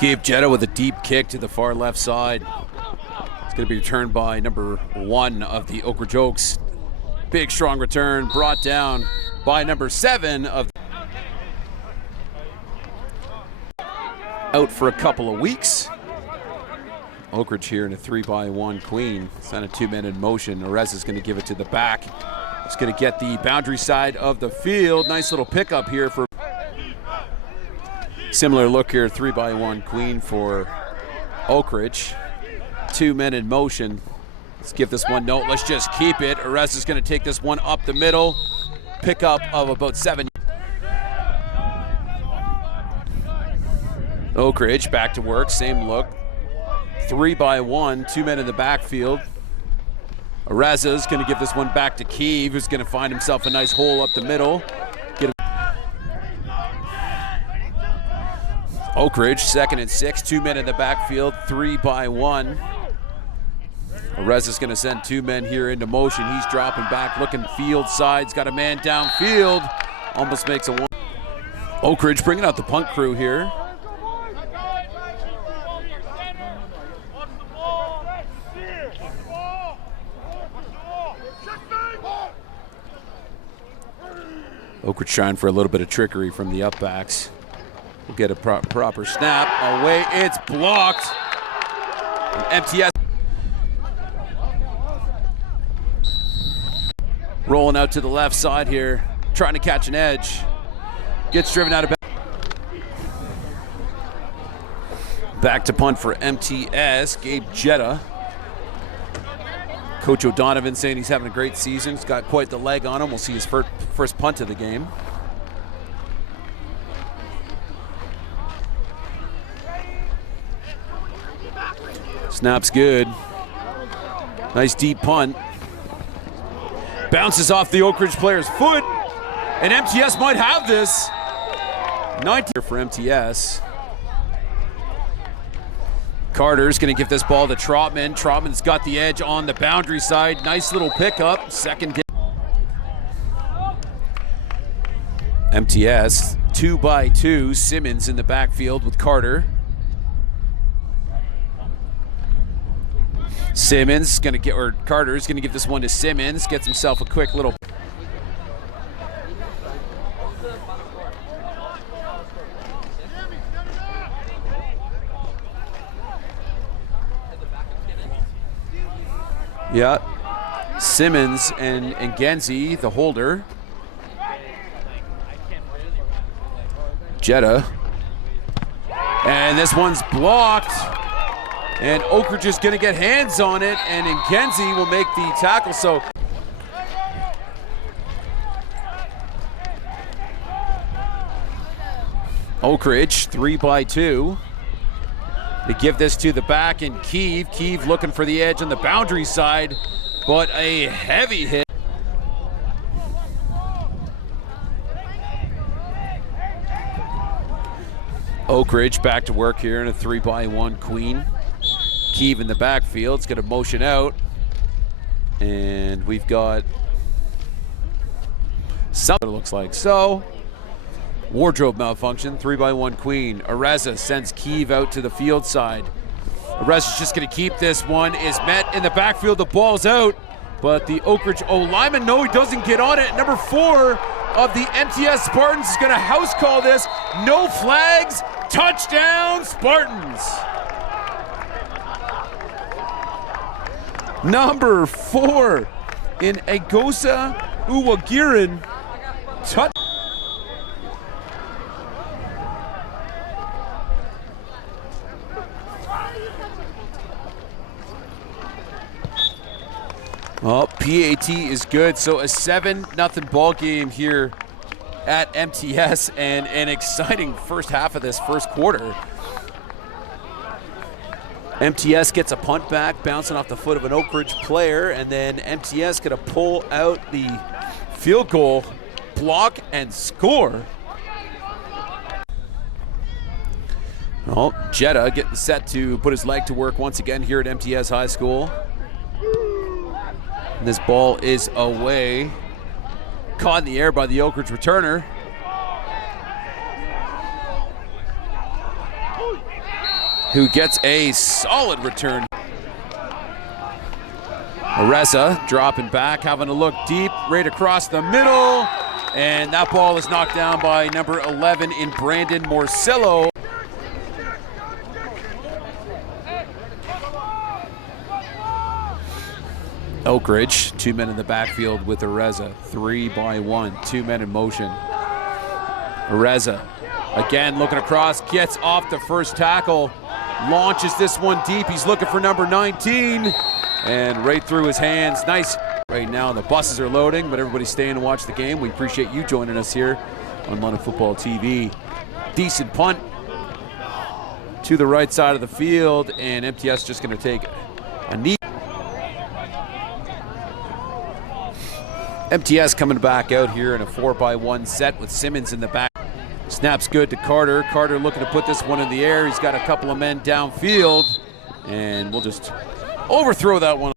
Gabe Jetta with a deep kick to the far left side. It's going to be returned by number 1 of the Oakridge Oaks. Big, strong return brought down by number 7 of out for a couple of weeks. Oakridge here in a 3-by-1 queen. It's on a 2-man in motion. Arez is going to give it to the back. It's going to get the boundary side of the field. Nice little pickup here for similar look here, 3-by-1 queen for Oakridge. 2 men in motion. Let's give this one note. Let's just keep it. Arez is going to take this one up the middle. Pickup of about 7. Oakridge back to work. Same look. 3-by-1. 2 men in the backfield. Arez is going to give this one back to Kiev, who's going to find himself a nice hole up the middle. Oakridge, 2nd and 6, 2 men in the backfield, 3-by-1. Arez is going to send 2 men here into motion. He's dropping back, looking field sides, got a man downfield, almost makes a 1. Oakridge bringing out the punt crew here. Oakridge trying for a little bit of trickery from the upbacks. We'll get a proper snap away. It's blocked. And MTS rolling out to the left side here, trying to catch an edge. Gets driven out of bounds. Back to punt for MTS. Gabe Jetta. Coach O'Donovan saying he's having a great season. He's got quite the leg on him. We'll see his first punt of the game. Snap's good. Nice deep punt. Bounces off the Oakridge player's foot. And MTS might have this. 19 for MTS. Carter's going to give this ball to Trotman. Trotman's got the edge on the boundary side. Nice little pickup. Second game. MTS, 2-by-2. Simmons in the backfield with Carter. Simmons going to get, or Carter's going to give this one to Simmons. Gets himself a quick little. Yeah. Simmons and Genzi, the holder. Jetta. And this one's blocked. And Oakridge is going to get hands on it, and Genzi will make the tackle. So Oakridge, 3-by-2. They give this to the back, and Kiev. Kiev looking for the edge on the boundary side, but a heavy hit. Oakridge back to work here in a 3-by-1 queen. Kiev in the backfield. It's going to motion out. And we've got something it looks like. So, wardrobe malfunction, 3-by-1 queen. Areza sends Kiev out to the field side. Areza's just going to keep this one. Is met in the backfield. The ball's out. But the Oakridge O-lineman, no, he doesn't get on it. Number 4 of the MTS Spartans is going to house call this. No flags. Touchdown, Spartans. Number 4 in Agosa Uwagiran. Touch. Oh, PAT is good. So a 7-0 ball game here at MTS, and an exciting first half of this first quarter. MTS gets a punt back, bouncing off the foot of an Oakridge player, and then MTS going to pull out the field goal, block, and score. Oh, Jetta getting set to put his leg to work once again here at MTS High School. And this ball is away. Caught in the air by the Oakridge returner. who gets a solid return. Areza dropping back, having a look deep, right across the middle. And that ball is knocked down by number 11 in Brandon Morcillo. Oakridge, 2 men in the backfield with Areza, 3-by-1, 2 men in motion. Areza, again looking across, gets off the first tackle, launches this one deep. He's looking for number 19, and right through his hands. Nice. Right now the buses are loading, but everybody's staying to watch the game. We appreciate you joining us here on London Football TV. Decent punt to the right side of the field, and MTS just going to take a knee. MTS coming back out here in a 4-by-1 set with Simmons in the back. Snaps good to Carter. Carter looking to put this one in the air. He's got a couple of men downfield, and we'll just overthrow that one.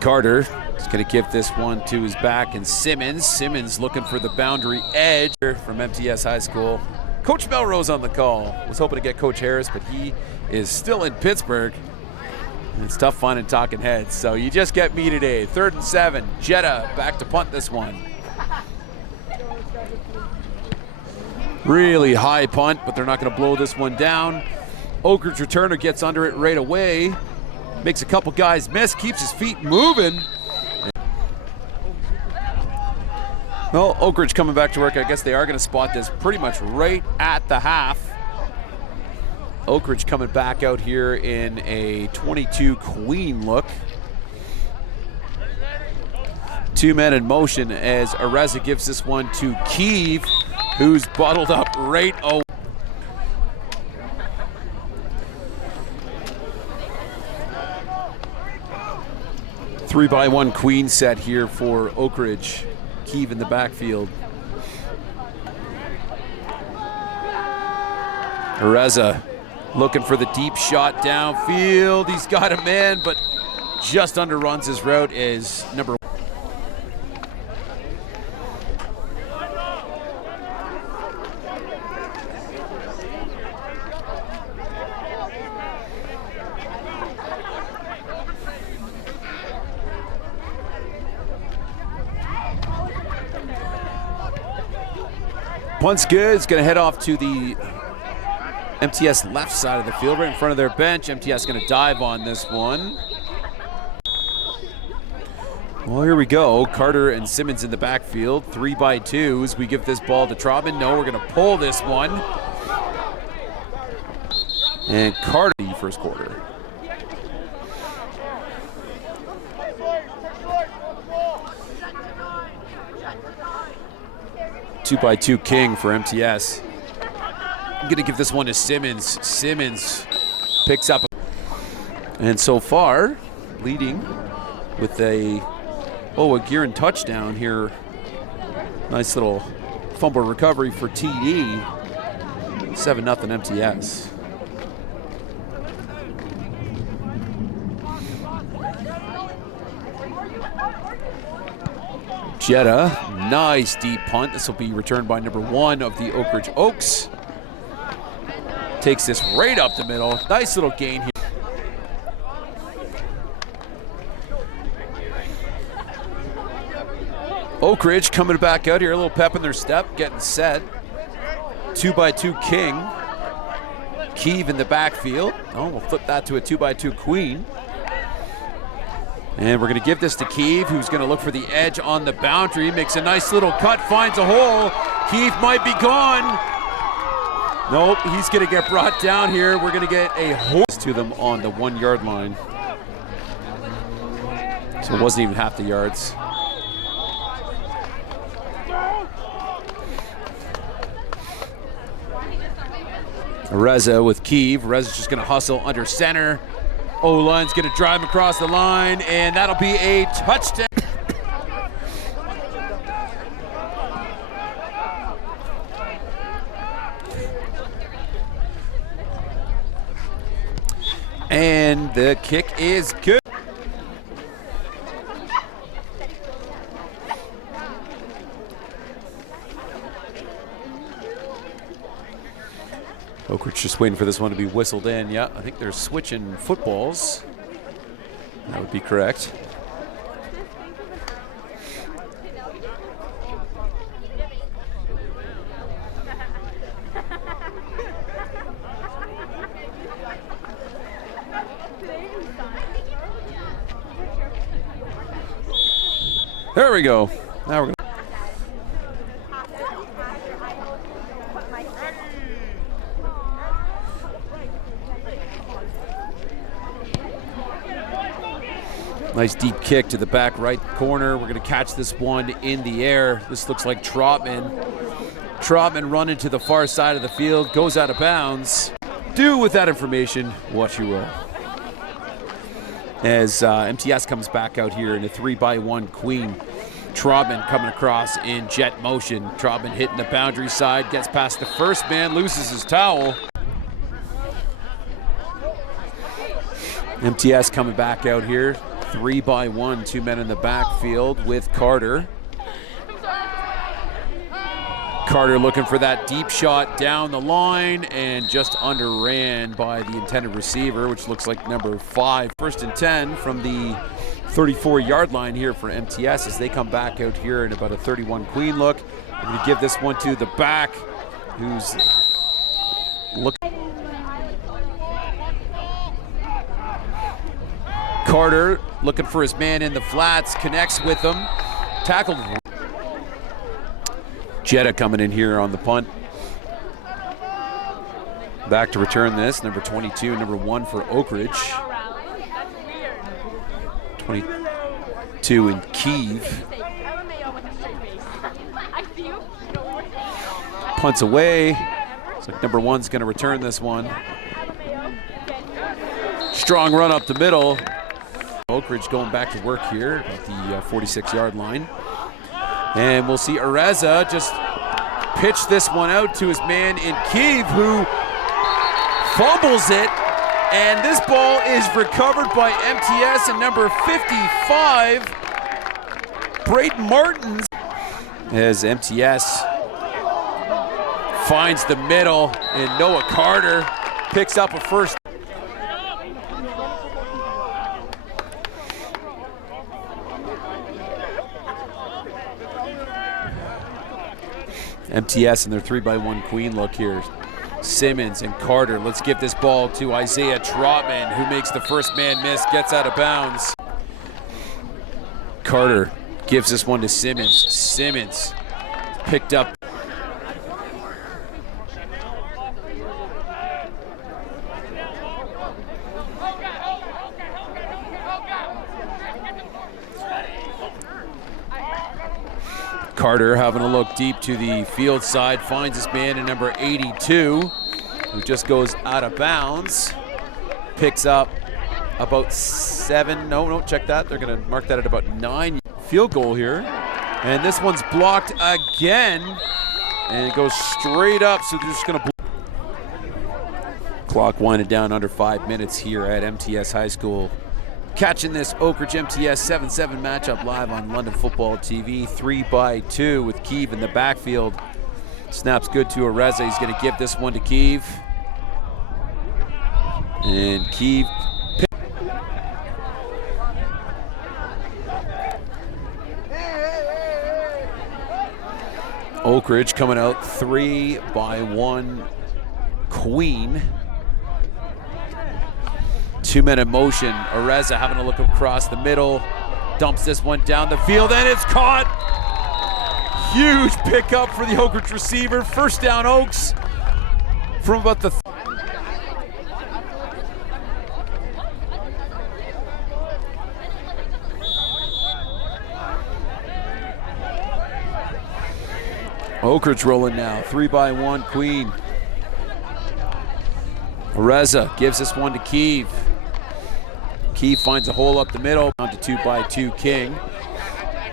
Carter is going to give this one to his back, and Simmons looking for the boundary edge from MTS High School. Coach Melrose on the call. Was hoping to get Coach Harris, but he is still in Pittsburgh. It's tough finding talking heads, so you just get me today. 3rd and 7. Jetta back to punt this one. Really high punt, but they're not going to blow this one down. Oakridge returner gets under it right away. Makes a couple guys miss, keeps his feet moving. Well, Oakridge coming back to work. I guess they are going to spot this pretty much right at the half. Oakridge coming back out here in a 22 queen look. 2 men in motion as Areza gives this one to Keeve, who's bottled up right away. Three-by-one queen set here for Oakridge. Keeve in the backfield. Areza looking for the deep shot downfield. He's got a man, but just underruns his route is number 1. Punt's good. It's going to head off to the MTS left side of the field, right in front of their bench. MTS going to dive on this one. Well, here we go. Carter and Simmons in the backfield. 3-by-2s. We give this ball to Trotman. No, we're going to pull this one. And Carter, the first quarter. Two-by-two king for MTS. I'm going to give this one to Simmons. Simmons picks up. And so far, leading with a Guerin touchdown here. Nice little fumble recovery for TD. 7-0 MTS. Jetta, nice deep punt. This will be returned by number 1 of the Oakridge Oaks. Takes this right up the middle. Nice little gain here. Oakridge coming back out here, a little pep in their step, getting set. 2-by-2 king. Keeve in the backfield. Oh, we'll flip that to a 2-by-2 queen. And we're going to give this to Keeve, who's going to look for the edge on the boundary. Makes a nice little cut, finds a hole. Keeve might be gone. Nope, he's going to get brought down here. We're going to get a horse to them on the 1-yard line. So it wasn't even half the yards. Areza with Keeve. Areza's just going to hustle under center. O-line's going to drive him across the line, and that'll be a touchdown. And the kick is good. Oakridge just waiting for this one to be whistled in. Yeah, I think they're switching footballs. That would be correct. There we go. Now we're going to. Nice deep kick to the back right corner. We're going to catch this one in the air. This looks like Trotman. Trotman running to the far side of the field, goes out of bounds. Do with that information what you will. As MTS comes back out here in a 3-by-1 queen. Trotman coming across in jet motion. Trotman hitting the boundary side, gets past the first man, loses his towel. MTS coming back out here. 3-by-1, 2 men in the backfield with Carter. Carter looking for that deep shot down the line and just underran by the intended receiver, which looks like number 5. 1st and 10 from the 34-yard line here for MTS as they come back out here in about a 31 queen look. We're going to give this one to the back, who's looking. Carter looking for his man in the flats, connects with him, tackled. Jetta coming in here on the punt. Back to return this, number 22, number 1 for Oakridge. 22 in Kiev. Punts away. Looks like number 1's going to return this one. Strong run up the middle. Oakridge going back to work here at the 46-yard line. And we'll see Areza just pitch this one out to his man in Kiev, who fumbles it. And this ball is recovered by MTS and number 55, Braden Martins. As MTS finds the middle and Noah Carter picks up a first. MTS in their 3-by-1 queen look here. Simmons and Carter. Let's give this ball to Isaiah Trotman, who makes the first man miss, gets out of bounds. Carter gives this one to Simmons. Simmons picked up. Carter having a look deep to the field side, finds his man in number 82, who just goes out of bounds. Picks up about 7, no, check that. They're gonna mark that at about 9. Field goal here. And this one's blocked again. And it goes straight up, so they're just gonna clock winding down under 5 minutes here at MTS High School. Catching this Oakridge MTS 7-7 matchup live on London Football TV. 3-by-2 with Kiev in the backfield. Snaps good to Areza. He's going to give this one to Kiev. And Kiev. Oakridge coming out 3-by-1 queen. 2 men in motion. Areza having a look across the middle. Dumps this one down the field, and it's caught. Huge pickup for the Oakridge receiver. First down, Oaks. From about the... Oakridge rolling now. 3-by-1 queen. Areza gives this one to Kiev. Kiev finds a hole up the middle. Down to 2-by-2 King.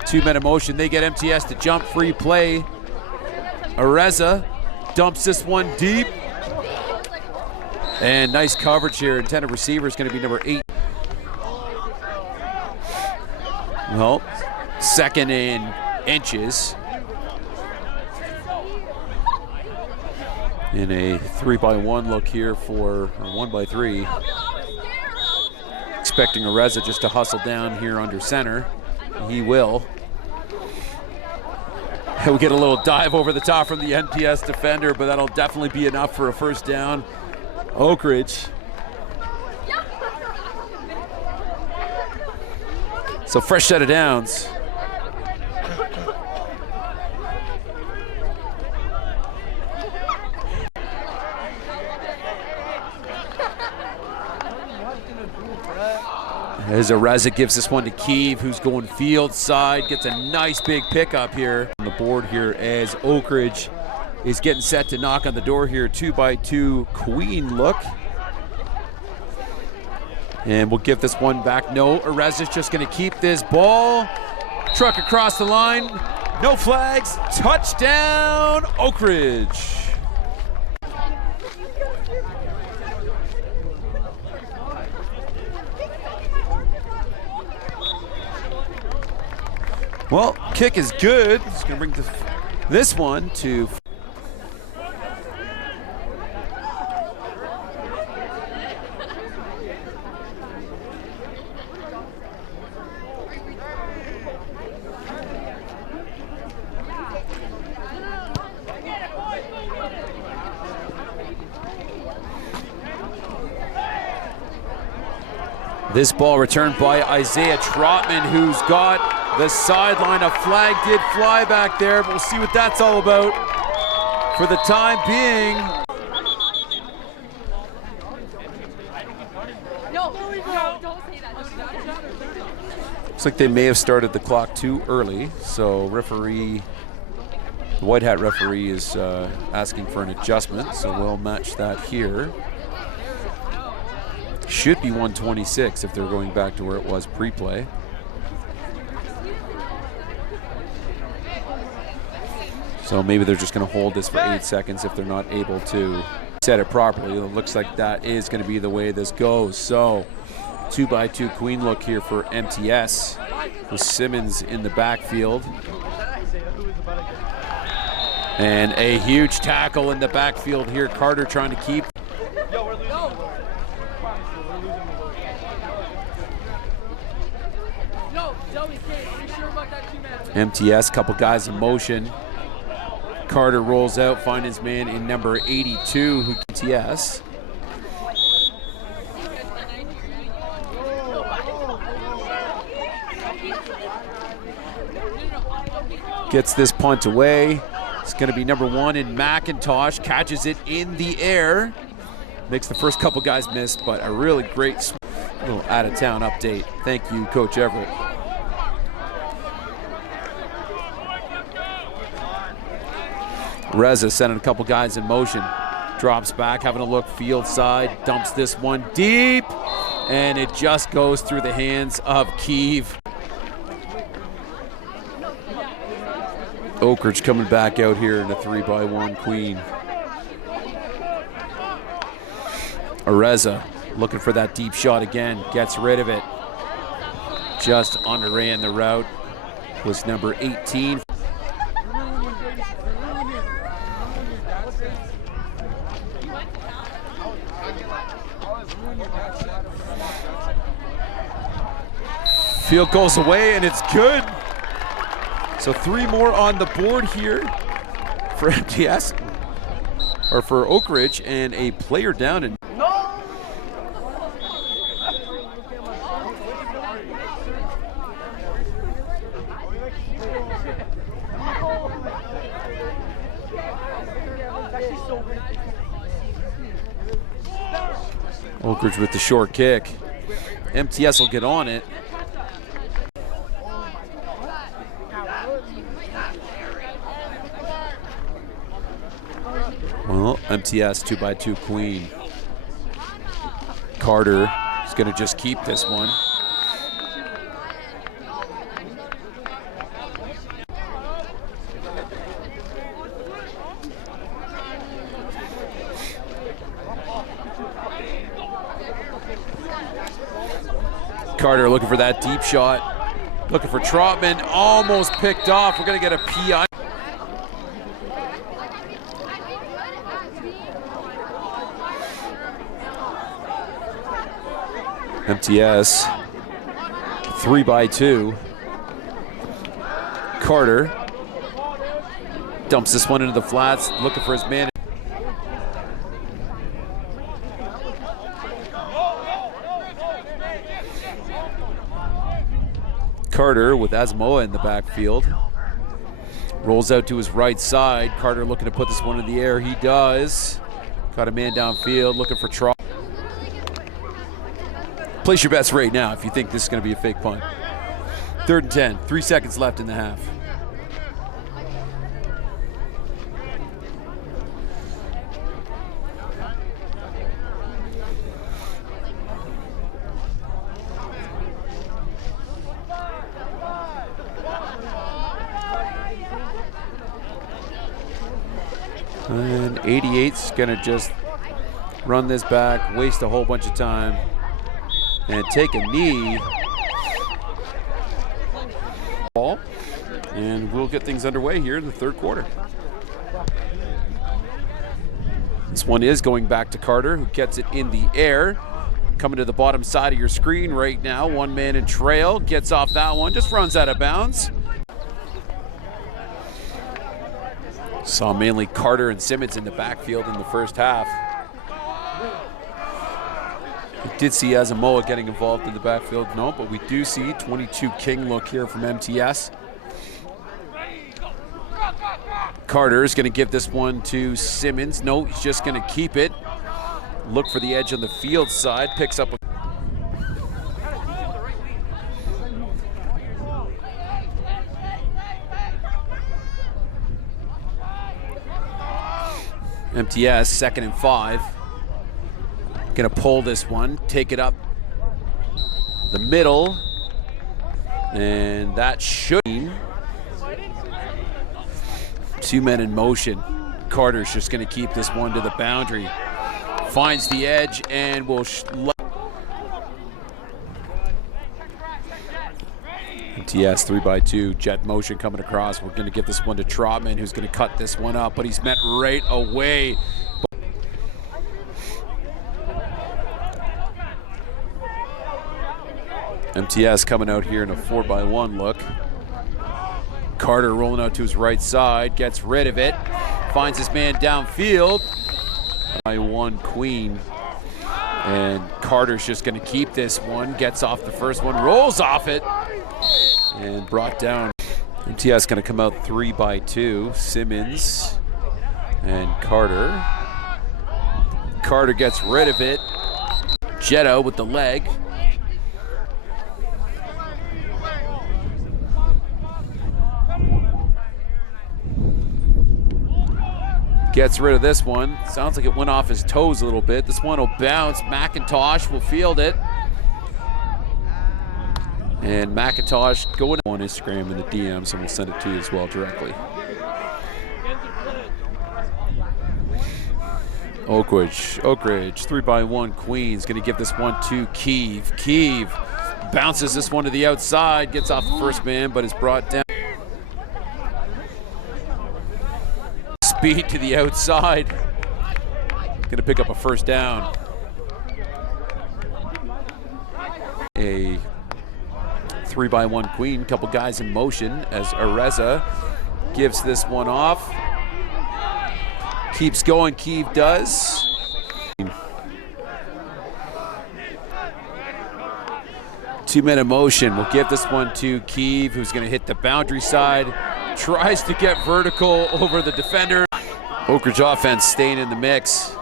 2 men in motion. They get MTS to jump. Free play. Areza dumps this one deep. And nice coverage here. Intended receiver is going to be number 8. Well, 2nd in inches. In a 3-by-1 look here for a 1-by-3. Expecting Areza just to hustle down here under center. He will. And we get a little dive over the top from the MTS defender, but that'll definitely be enough for a first down. Oakridge. So fresh set of downs. As Areza gives this one to Kiev, who's going field side, gets a nice big pickup here on the board here as Oakridge is getting set to knock on the door here. 2-by-2 queen look. And we'll give this one back. No, Areza's just going to keep this ball. Truck across the line. No flags. Touchdown, Oakridge. Well, kick is good. It's going to bring this one to... This ball returned by Isaiah Trotman, who's got the sideline. A flag did fly back there, but we'll see what that's all about for the time being. Looks like they may have started the clock too early, so the white hat referee is asking for an adjustment, so we'll match that here. Should be 126 if they're going back to where it was pre-play. So maybe they're just going to hold this for 8 seconds if they're not able to set it properly. It looks like that is going to be the way this goes. So 2-by-2 queen look here for MTS with Simmons in the backfield. And a huge tackle in the backfield here. Carter trying to keep. MTS, couple guys in motion. Carter rolls out, find his man in number 82, who MTS. Gets this punt away. It's going to be number 1 in McIntosh. Catches it in the air. Makes the first couple guys miss, but a really great little out-of-town update. Thank you, Coach Everett. Reza sending a couple guys in motion. Drops back, having a look field side. Dumps this one deep. And it just goes through the hands of Kiev. Oakridge coming back out here in a 3-by-1 queen. Areza looking for that deep shot again. Gets rid of it. Just underran the route. Was number 18. Field goes away and it's good. So 3 more on the board here for MTS, or for Oakridge, and a player down. And Oakridge with the short kick. MTS will get on it. Well, MTS 2-by-2 queen. Carter is going to just keep this one. Carter looking for that deep shot. Looking for Trotman. Almost picked off. We're going to get a PI. MTS 3x2. Carter dumps this one into the flats, looking for his man. Carter with Asamoah in the backfield. Rolls out to his right side. Carter looking to put this one in the air. He does. Got a man downfield looking for Trot. Place your bets right now if you think this is going to be a fake punt. 3rd and 10. 3 seconds left in the half. And 88's going to just run this back, waste a whole bunch of time, and take a knee. And we'll get things underway here in the 3rd quarter. This one is going back to Carter, who gets it in the air. Coming to the bottom side of your screen right now. One man in trail, gets off that one, just runs out of bounds. Saw mainly Carter and Simmons in the backfield in the first half. We did see Asamoah getting involved in the backfield, no, but we do see 22 King look here from MTS. Carter is going to give this one to Simmons. No, he's just going to keep it. Look for the edge on the field side, picks up a MTS, 2nd and 5. Gonna pull this one, take it up the middle, and that should be 2 men in motion. Carter's just gonna keep this one to the boundary. Finds the edge and will MTS 3x2, jet motion coming across. We're gonna get this one to Trotman, who's gonna cut this one up, but he's met right away. MTS coming out here in a 4x1 look. Carter rolling out to his right side, gets rid of it, finds his man downfield. By one Queen, and Carter's just going to keep this one, gets off the first one, rolls off it, and brought down. MTS going to come out 3x2, Simmons and Carter. Carter gets rid of it. Jetto with the leg. Gets rid of this one. Sounds like it went off his toes a little bit. This one will bounce. McIntosh will field it. And McIntosh going on Instagram in the DMs, and we'll send it to you as well directly. Oakridge, 3x1 Queen's gonna give this one to Keeve. Keeve bounces this one to the outside, gets off the first man, but is brought down. Speed to the outside. Gonna pick up a first down. A 3x1 Queen, couple guys in motion as Areza gives this one off. Keeps going, Keeve does. 2 men in motion. We'll give this one to Keeve, who's gonna hit the boundary side. Tries to get vertical over the defender. Oakridge offense staying in the mix.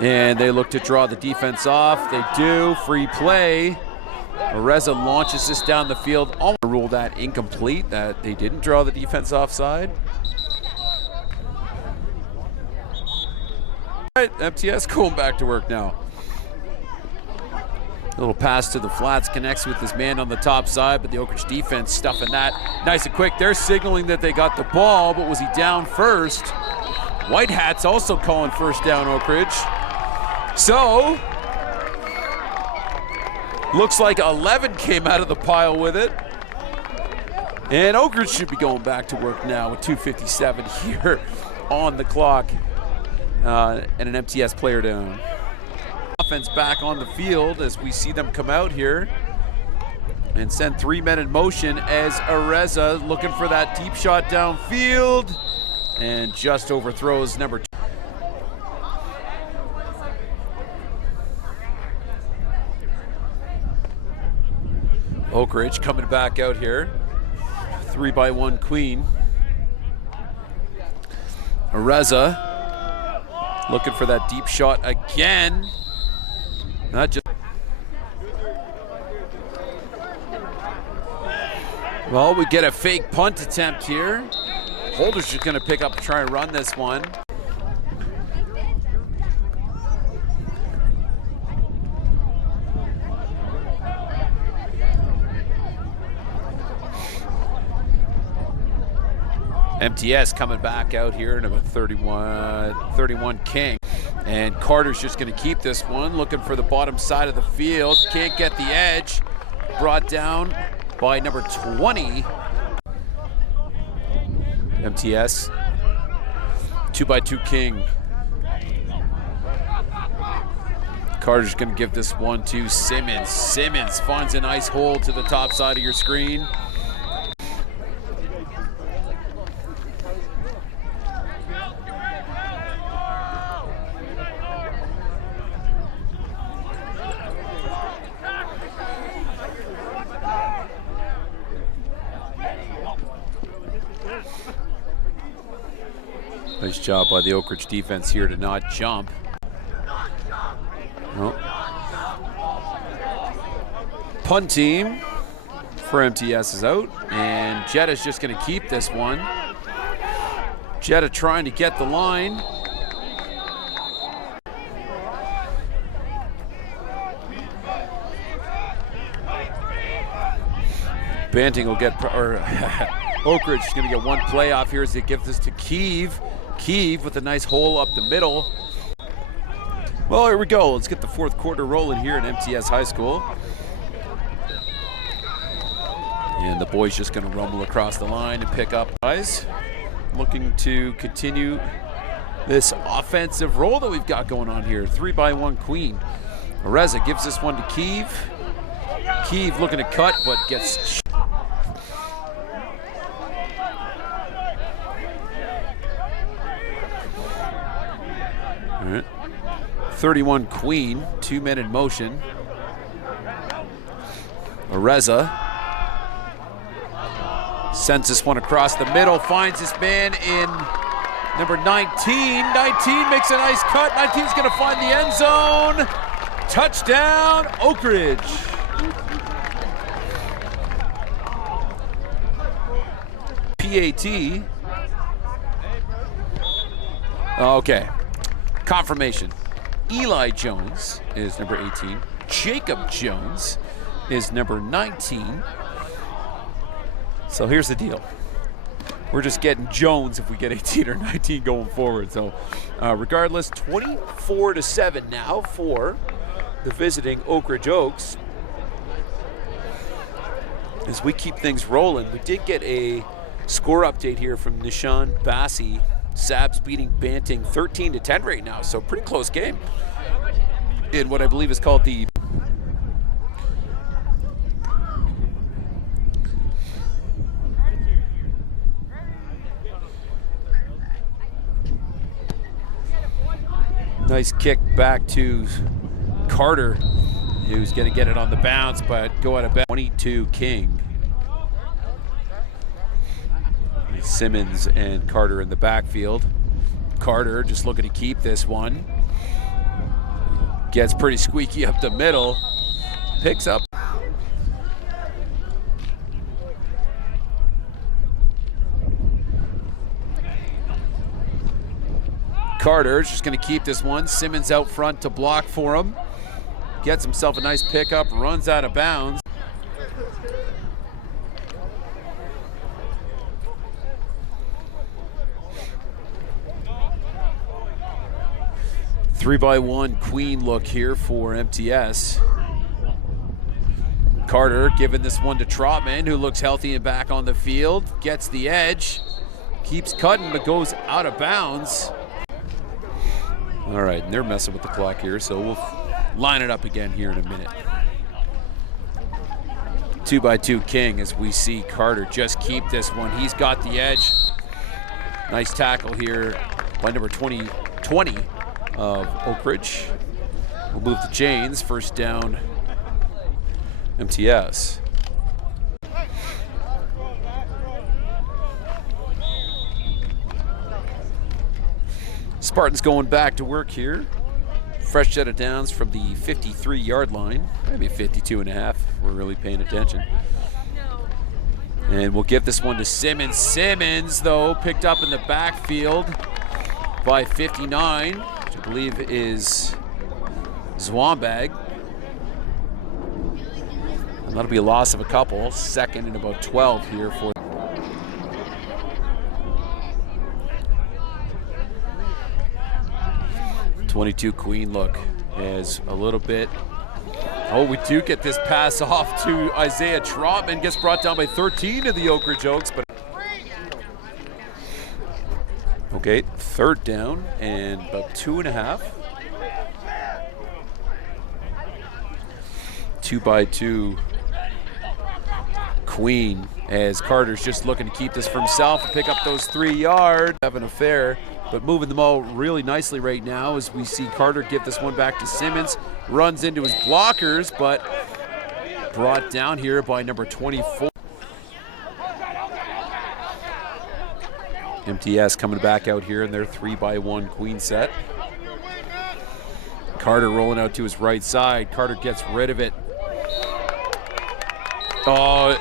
And they look to draw the defense off. They do. Free play. Areza launches this down the field. I'll rule that incomplete, that they didn't draw the defense offside. All right, MTS going back to work now. Little pass to the flats, connects with his man on the top side, but the Oakridge defense stuffing that nice and quick. They're signaling that they got the ball, but was he down first? White Hats also calling first down, Oakridge. So, looks like 11 came out of the pile with it. And Oakridge should be going back to work now with 2:57 here on the clock. And an MTS player down. offense back on the field as we see them come out here and send 3 men in motion as Areza looking for that deep shot downfield and just overthrows number 2. Oakridge coming back out here. 3-by-1 Queen. Areza looking for that deep shot again. Not just. Well, we get a fake punt attempt here. Holder's just going to pick up and try and run this one. MTS coming back out here, number 31 King. And Carter's just going to keep this one, looking for the bottom side of the field. Can't get the edge. Brought down by number 20. MTS. 2-by-2 King. Carter's going to give this one to Simmons. Simmons finds a nice hole to the top side of your screen. Nice job by the Oakridge defense here to not jump. Well, punt team for MTS is out, and Jetta's just going to keep this one. Jetta trying to get the line. Banting will get, or Oakridge is going to get one play off here as they give this to Keeve. Keeve with a nice hole up the middle. Well, here we go. Let's get the fourth quarter rolling here at MTS High School. And the boys just going to rumble across the line and pick up guys. Looking to continue this offensive role that we've got going on here. 3-by-1 Queen. Areza gives this one to Keeve. Keeve looking to cut, but gets. All right. 31 Queen, 2 men in motion. Areza sends this one across the middle, finds this man in number 19. 19 makes a nice cut. 19's going to find the end zone. Touchdown, Oakridge. PAT. Okay. Confirmation. Eli Jones is number 18. Jacob Jones is number 19. So here's the deal. We're just getting Jones if we get 18 or 19 going forward. So regardless, 24-7 now for the visiting Oakridge Oaks. As we keep things rolling, we did get a score update here from Nishan Bassi. Sabs beating Banting 13-10 right now, so pretty close game in what I believe is called the nice kick back to Carter, who's going to get it on the bounce, but go out of bounds. 22 King. Simmons and Carter in the backfield. Carter just looking to keep this one. Gets pretty squeaky up the middle. Picks up. Carter's just going to keep this one. Simmons out front to block for him. Gets himself a nice pickup, runs out of bounds. Three-by-one Queen look here for MTS. Carter giving this one to Trotman, who looks healthy and back on the field. Gets the edge. Keeps cutting, but goes out of bounds. All right, and they're messing with the clock here, so we'll line it up again here in a minute. 2x2 King as we see Carter just keep this one. He's got the edge. Nice tackle here by number 20 of Oakridge. We'll move the chains. First down, MTS. Spartans going back to work here. Fresh set of downs from the 53-yard line, maybe 52 and a half. We're really paying attention. And we'll give this one to Simmons. Simmons, though, picked up in the backfield by 59, which I believe is Zwombag. And that'll be a loss of a couple. Second and about 12 here for 22 Queen look is a little bit. Oh, we do get this pass off to Isaiah Trotman. Gets brought down by 13 of the Oakridge Oaks. But okay, third down and about 2.5. 2x2 Queen as Carter's just looking to keep this for himself and pick up those 3 yards. Having an affair, but moving the ball really nicely right now as we see Carter give this one back to Simmons. Runs into his blockers, but brought down here by number 24. MTS coming back out here in their 3x1 Queen set. Carter rolling out to his right side. Carter gets rid of it. Oh,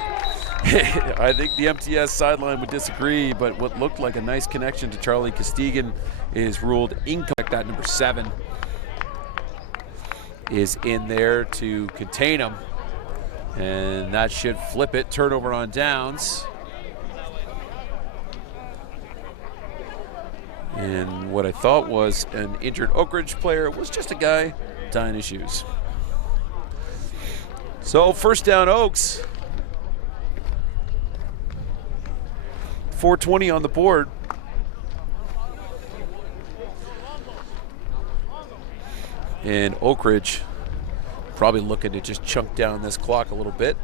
I think the MTS sideline would disagree, but what looked like a nice connection to Charlie Costigan is ruled incorrect. That number 7 is in there to contain him, and that should flip it. Turnover on downs. And what I thought was an injured Oakridge player was just a guy tying his shoes. So first down Oaks. 4:20 on the board. And Oakridge probably looking to just chunk down this clock a little bit.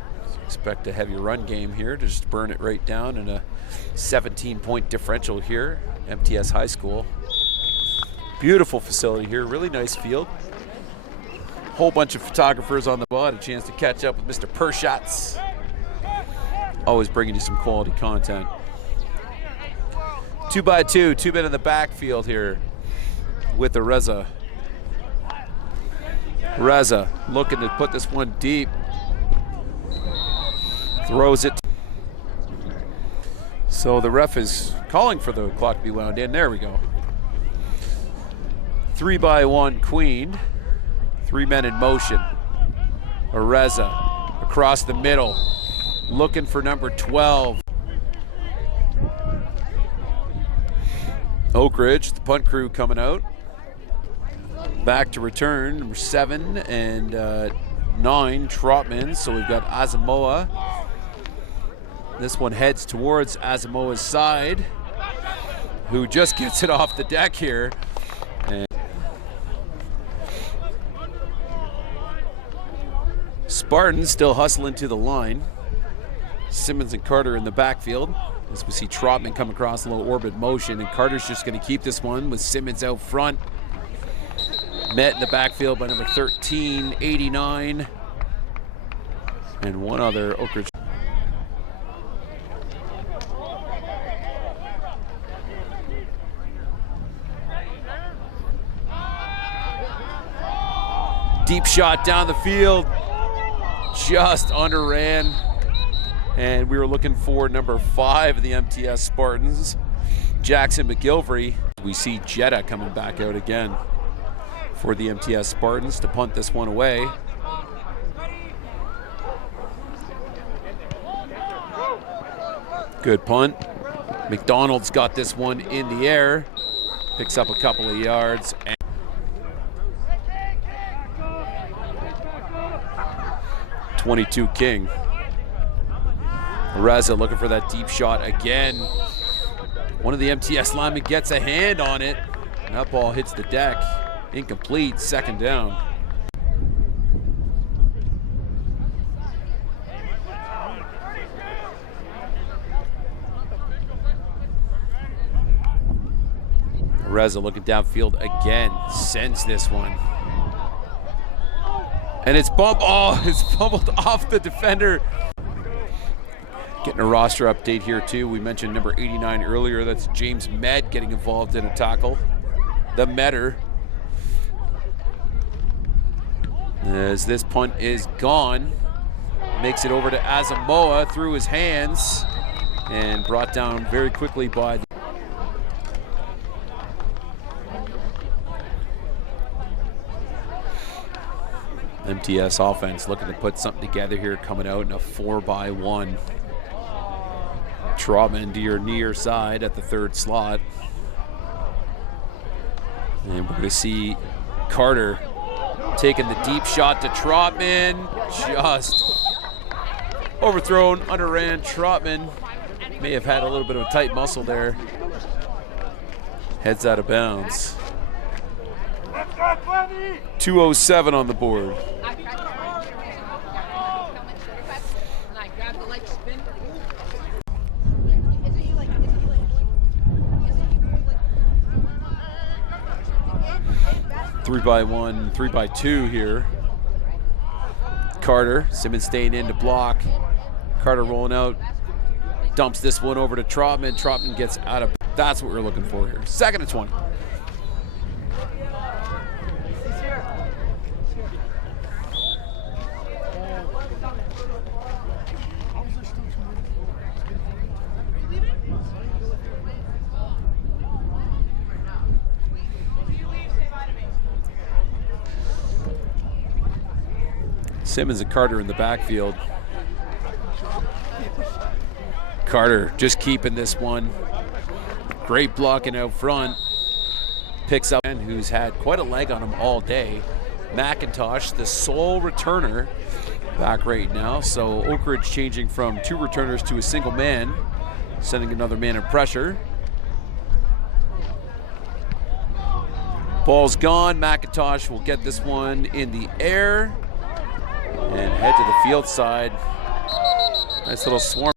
Expect a heavy run game here to just burn it right down, and a 17-point differential here. MTS High School. Beautiful facility here, really nice field. Whole bunch of photographers on the ball. A chance to catch up with Mr. Perschatz. Always bringing you some quality content. 2x2, 2 men in the backfield here with the Reza. Reza looking to put this one deep. Throws it. So the ref is calling for the clock to be wound in. There we go. 3x1 Queen. 3 men in motion. Reza across the middle. Looking for number 12. Oakridge, the punt crew coming out. Back to return, number 7 and 9, Trotman. So we've got Asamoah. This one heads towards Asamoah's side, who just gets it off the deck here. And Spartans still hustling to the line. Simmons and Carter in the backfield. As we see Trotman come across a little orbit motion, and Carter's just going to keep this one with Simmons out front. Met in the backfield by number 13, 89, and one other Oakridge. Deep shot down the field, just underran. And we were looking for number 5 of the MTS Spartans, Jackson McGilvery. We see Jetta coming back out again for the MTS Spartans to punt this one away. Good punt. McDonald's got this one in the air, picks up a couple of yards. 22 King. Reza looking for that deep shot again. One of the MTS linemen gets a hand on it, and that ball hits the deck. Incomplete, second down. Reza looking downfield again, sends this one. And it's it's fumbled off the defender. Getting a roster update here too. We mentioned number 89 earlier. That's James Med getting involved in a tackle. The Medder. As this punt is gone, makes it over to Asamoah through his hands and brought down very quickly by the MTS offense, looking to put something together here, coming out in a 4-by-1. Trotman to your near side at the third slot. And we're going to see Carter taking the deep shot to Trotman. Just overthrown, underran. Trotman may have had a little bit of a tight muscle there. Heads out of bounds. 2:07 on the board. 3-by-1, 3-by-2 here. Carter, Simmons staying in to block. Carter rolling out, dumps this one over to Trotman. Trotman gets out of. That's what we're looking for here. 2nd and 20. Simmons and Carter in the backfield. Carter just keeping this one. Great blocking out front. Picks up, who's had quite a leg on him all day. McIntosh, the sole returner, back right now. So Oakridge changing from 2 returners to a single man, sending another man in pressure. Ball's gone. McIntosh will get this one in the air and head to the field side. Nice little swarm.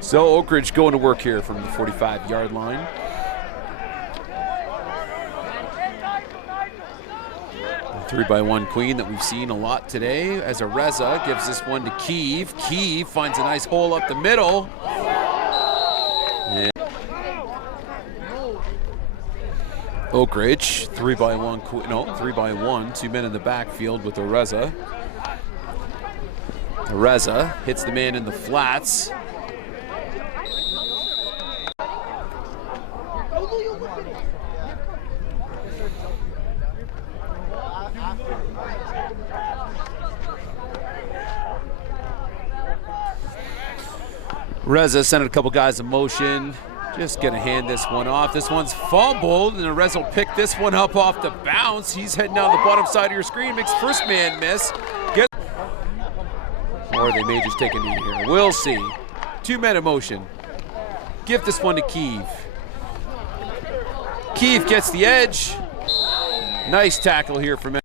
So Oakridge going to work here from the 45-yard line. The 3-by-1 queen that we've seen a lot today, as Reza gives this one to Keeve. Keeve finds a nice hole up the middle. And Oakridge, 3-by-1, 2 men in the backfield with Reza. Reza hits the man in the flats. Reza sent a couple guys in motion. Just gonna hand this one off. This one's fumbled, and Reza will pick this one up off the bounce. He's heading down the bottom side of your screen. Makes first man miss. Or they may just take a knee here. We'll see. 2 men in motion. Give this one to Keeve. Keeve gets the edge. Nice tackle here from